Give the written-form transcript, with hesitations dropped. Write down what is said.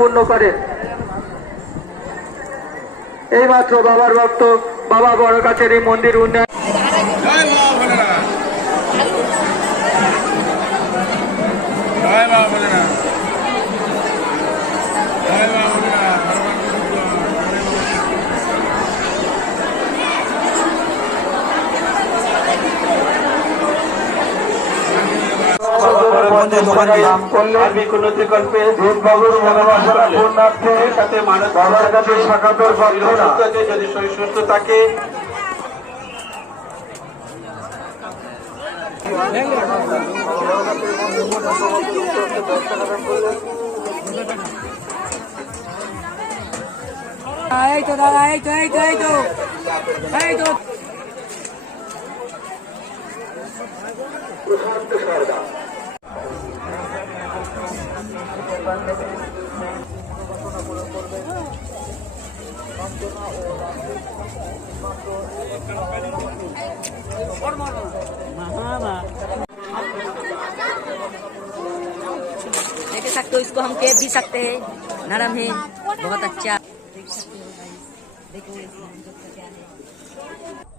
পূর্ণ করে এইমাত্র বাবার ভক্ত বাবা বড় গাছের এই মন্দির উন্নয়ন যদি শরীর সুস্থ থাকে এই তো দাদা এই তো প্রশান্ত সরকার देख सकते हो इसको हम केप भी सकते हैं नरम है बहुत अच्छा देख सकते हो देखो इसमें क्या है